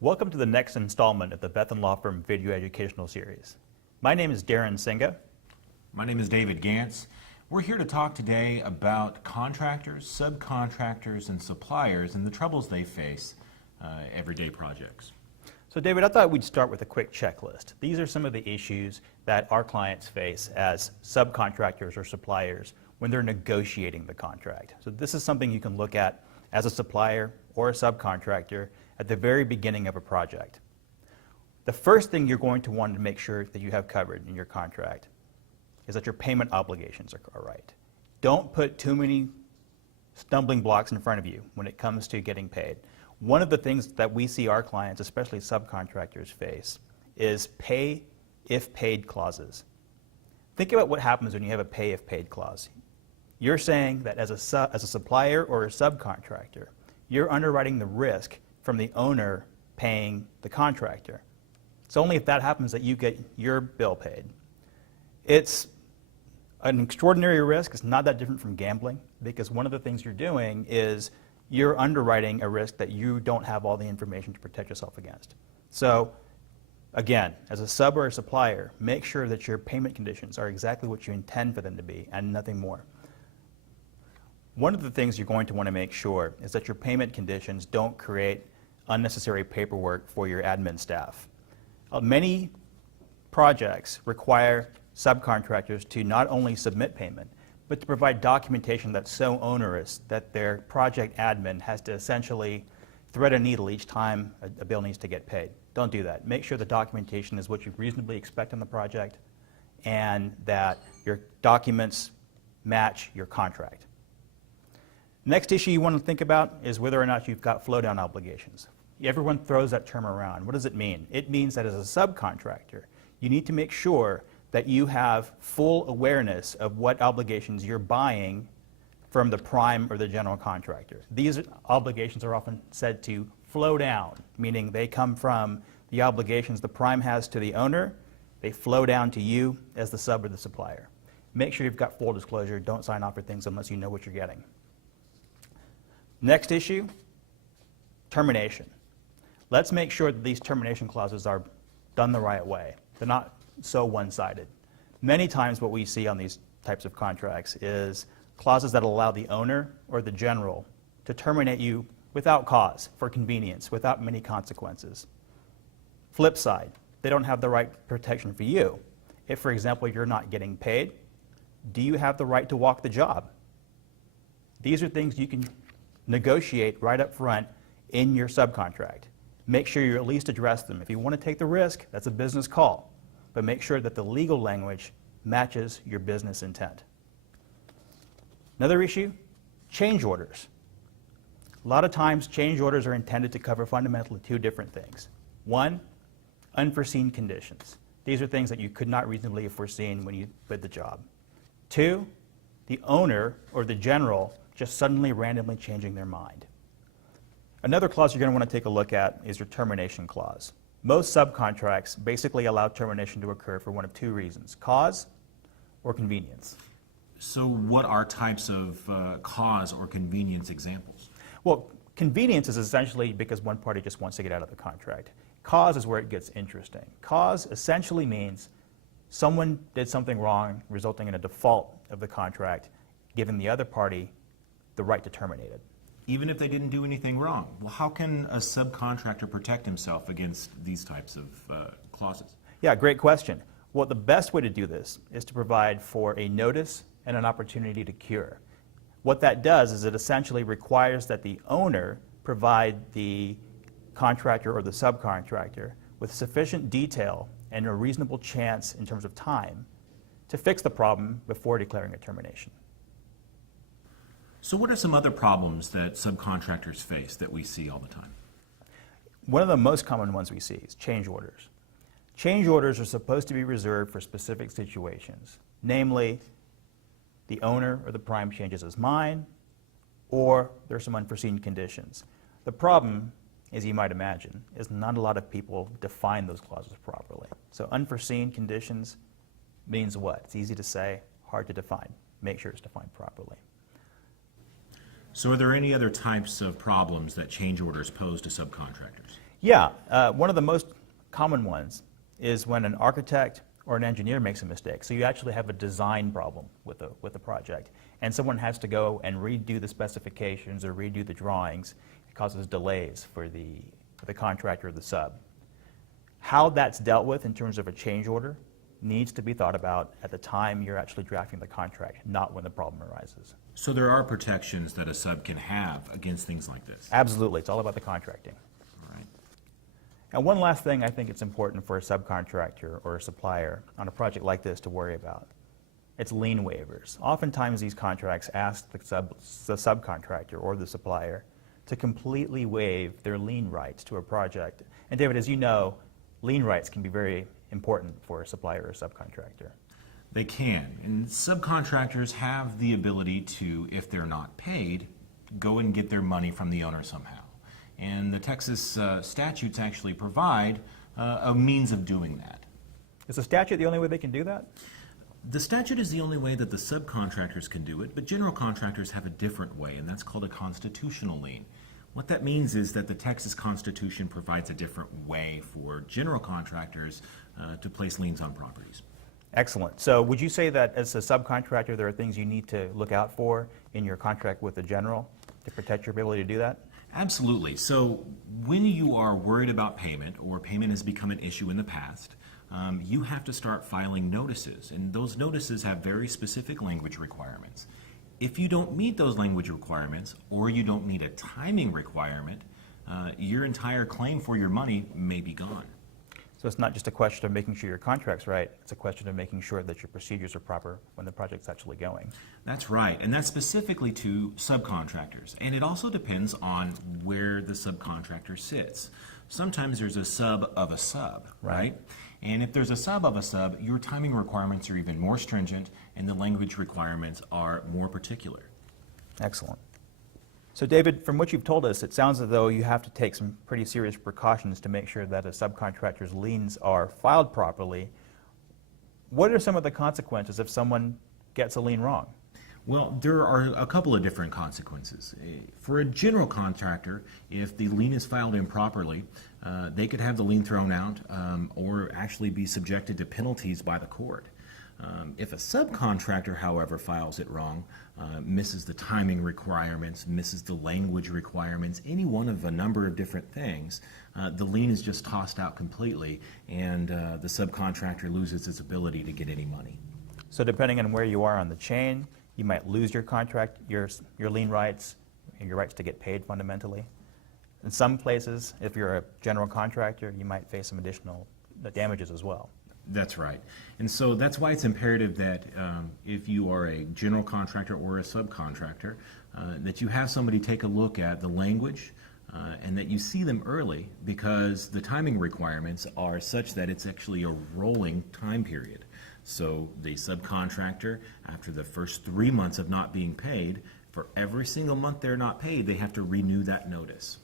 Welcome to the next installment of the Bethlehem Law Firm Video Educational Series. My name is Darren Singa. My name is David Gantz. We're here to talk today about contractors, subcontractors, and suppliers and the troubles they face everyday projects. So David, I thought we'd start with a quick checklist. These are some of the issues that our clients face as subcontractors or suppliers when they're negotiating the contract. So this is something you can look at as a supplier or a subcontractor at the very beginning of a project. The first thing you're going to want to make sure that you have covered in your contract is that your payment obligations are right. Don't put too many stumbling blocks in front of you when it comes to getting paid. One of the things that we see our clients, especially subcontractors, face is pay if paid clauses. Think about what happens when you have a pay if paid clause. You're saying that as a supplier or a subcontractor, you're underwriting the risk from the owner paying the contractor. It's only if that happens that you get your bill paid. It's an extraordinary risk. It's not that different from gambling, because one of the things you're doing is you're underwriting a risk that you don't have all the information to protect yourself against. So again, as a sub or a supplier, make sure that your payment conditions are exactly what you intend for them to be and nothing more. One of the things you're going to want to make sure is that your payment conditions don't create unnecessary paperwork for your admin staff. Many projects require subcontractors to not only submit payment, but to provide documentation that's so onerous that their project admin has to essentially thread a needle each time a bill needs to get paid. Don't do that. Make sure the documentation is what you reasonably expect on the project and that your documents match your contract. Next issue you want to think about is whether or not you've got flow-down obligations. Everyone throws that term around. What does it mean? It means that as a subcontractor, you need to make sure that you have full awareness of what obligations you're buying from the prime or the general contractor. These obligations are often said to flow down, meaning they come from the obligations the prime has to the owner, they flow down to you as the sub or the supplier. Make sure you've got full disclosure. Don't sign off for things unless you know what you're getting. Next issue, termination. Let's make sure that these termination clauses are done the right way. They're not so one-sided. Many times what we see on these types of contracts is clauses that allow the owner or the general to terminate you without cause, for convenience, without many consequences. Flip side, they don't have the right protection for you. If, for example, you're not getting paid, do you have the right to walk the job? These are things you can negotiate right up front in your subcontract. Make sure you at least address them. If you want to take the risk, that's a business call. But make sure that the legal language matches your business intent. Another issue, change orders. A lot of times change orders are intended to cover fundamentally two different things. One, unforeseen conditions. These are things that you could not reasonably have foreseen when you bid the job. Two, the owner or the general just suddenly randomly changing their mind. Another clause you're going to want to take a look at is your termination clause. Most subcontracts basically allow termination to occur for one of two reasons: cause or convenience. So what are types of cause or convenience examples? Well, convenience is essentially because one party just wants to get out of the contract. Cause is where it gets interesting. Cause essentially means someone did something wrong, resulting in a default of the contract, giving the other party the right to terminate it. Even if they didn't do anything wrong. Well, how can a subcontractor protect himself against these types of clauses? Yeah, great question. Well, the best way to do this is to provide for a notice and an opportunity to cure. What that does is it essentially requires that the owner provide the contractor or the subcontractor with sufficient detail and a reasonable chance in terms of time to fix the problem before declaring a termination. So what are some other problems that subcontractors face that we see all the time? One of the most common ones we see is change orders. Change orders are supposed to be reserved for specific situations, namely the owner or the prime changes his mind, or there's some unforeseen conditions. The problem, as you might imagine, is not a lot of people define those clauses properly. So unforeseen conditions means what? It's easy to say, hard to define. Make sure it's defined properly. So are there any other types of problems that change orders pose to subcontractors? Yeah, one of the most common ones is when an architect or an engineer makes a mistake. So you actually have a design problem with the project, and someone has to go and redo the specifications or redo the drawings. It causes delays for the contractor or the sub. How that's dealt with in terms of a change order needs to be thought about at the time you're actually drafting the contract, not when the problem arises. So there are protections that a sub can have against things like this. Absolutely, it's all about the contracting. All right. And one last thing I think it's important for a subcontractor or a supplier on a project like this to worry about. It's lien waivers. Oftentimes these contracts ask the subcontractor or the supplier to completely waive their lien rights to a project. And David, as you know, lien rights can be very important for a supplier or a subcontractor. They can. And subcontractors have the ability to, if they're not paid, go and get their money from the owner somehow. And the Texas statutes actually provide a means of doing that. Is the statute the only way they can do that? The statute is the only way that the subcontractors can do it, but general contractors have a different way, and that's called a constitutional lien. What that means is that the Texas Constitution provides a different way for general contractors to place liens on properties. Excellent. So would you say that as a subcontractor there are things you need to look out for in your contract with the general to protect your ability to do that? Absolutely. So when you are worried about payment or payment has become an issue in the past, you have to start filing notices, and those notices have very specific language requirements. If you don't meet those language requirements or you don't meet a timing requirement, your entire claim for your money may be gone. So it's not just a question of making sure your contract's right, it's a question of making sure that your procedures are proper when the project's actually going. That's right, and that's specifically to subcontractors. And it also depends on where the subcontractor sits. Sometimes there's a sub of a sub, right? And if there's a sub of a sub, your timing requirements are even more stringent and the language requirements are more particular. Excellent. So David, from what you've told us, it sounds as though you have to take some pretty serious precautions to make sure that a subcontractor's liens are filed properly. What are some of the consequences if someone gets a lien wrong? Well, there are a couple of different consequences. For a general contractor, if the lien is filed improperly, they could have the lien thrown out or actually be subjected to penalties by the court. If a subcontractor, however, files it wrong, misses the timing requirements, misses the language requirements, any one of a number of different things, the lien is just tossed out completely, and the subcontractor loses its ability to get any money. So depending on where you are on the chain, you might lose your contract, your lien rights, and your rights to get paid fundamentally. In some places, if you're a general contractor, you might face some additional damages as well. That's right. And so that's why it's imperative that if you are a general contractor or a subcontractor, that you have somebody take a look at the language and that you see them early, because the timing requirements are such that it's actually a rolling time period. So the subcontractor, after the first 3 months of not being paid, for every single month they're not paid, they have to renew that notice.